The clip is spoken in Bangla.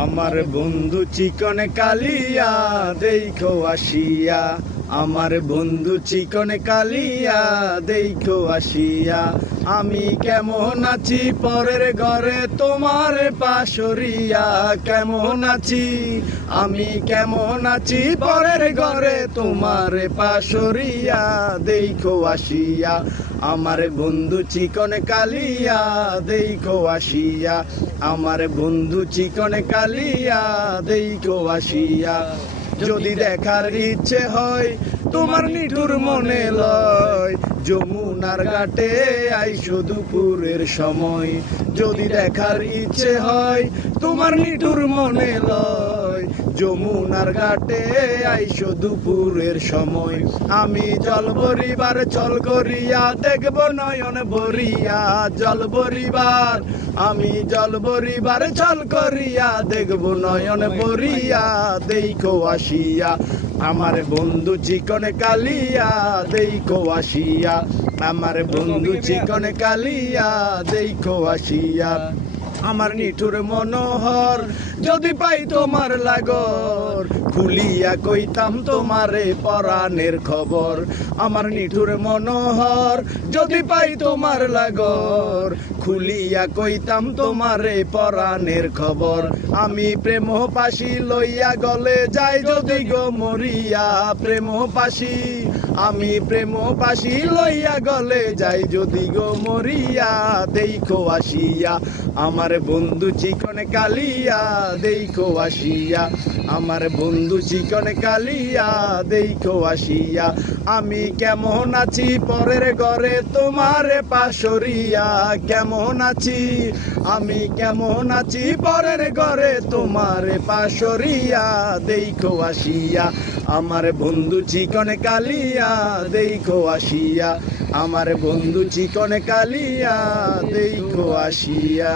আমার বন্ধু চিকন কালিয়া দেখো আসিয়া, আমার বন্ধু চিকন কালিয়া দেখো আসিয়া। আমি কেমন আছি পরের ঘরে তোমার পাশরিয়া, কেমন আছি আমি কেমন আছি পরের ঘরে তোমার পাশরিয়া দেখো আসিয়া। আমার বন্ধু চিকন কালিয়া দেখো আসিয়া, আমার বন্ধু চিকন কালিয়া দেখো আসিয়া। যদি দেখার ইচ্ছে হয় তোমার নিঠুর মনে লয়, যমুনার ঘাটে আইসো দুপুরের সময়। যদি দেখার ইচ্ছে হয় তোমার নিঠুর মনে লয়, যমুনার ঘাটে আইসো দুপুরের সময়। আমি জল ভরিবার চল করিয়া দেখব নয়ন ভরিয়া, জল ভরিবার আমি জল ভরিবার চল করিয়া দেখব নয়ন ভরিয়া দেখো আসিয়া। আমার বন্ধু চিকন কালিয়া দেখো আসিয়া, আমার বন্ধু চিকন কালিয়া দেখো আসিয়া। আমার নিঠুর মনোহর যদি পাই তোমার লাগর, খুলিয়া কইতাম তোমারে পরাণের খবর। আমার নিঠুর মনোহর যদি পাই তোমার লাগর, খুলিয়া কইতাম তোমারে পরাণের খবর। আমি প্রেম পাশি লইয়া গলে যাই যদি গো মরিয়া, প্রেম পাশি আমি প্রেম পাশি লইয়া গলে যাই যদি গো মরিয়া দেখো আসিয়া। আমার বন্ধু চিকন কালিয়া দেখো আসিয়া, আমার বন্ধু চিকন কালিয়া দেখো আসিয়া। আমি কেমন আছি পরের ঘরে তোমার পাশরিয়া, কেমন আছি আমি কেমন আছি পরের ঘরে তোমার পাশরিয়া দেখো আসিয়া। আমার বন্ধু চিকন কালিয়া দেখো আসিয়া, আমার বন্ধু চিকন কালিয়া দেখো আসিয়া।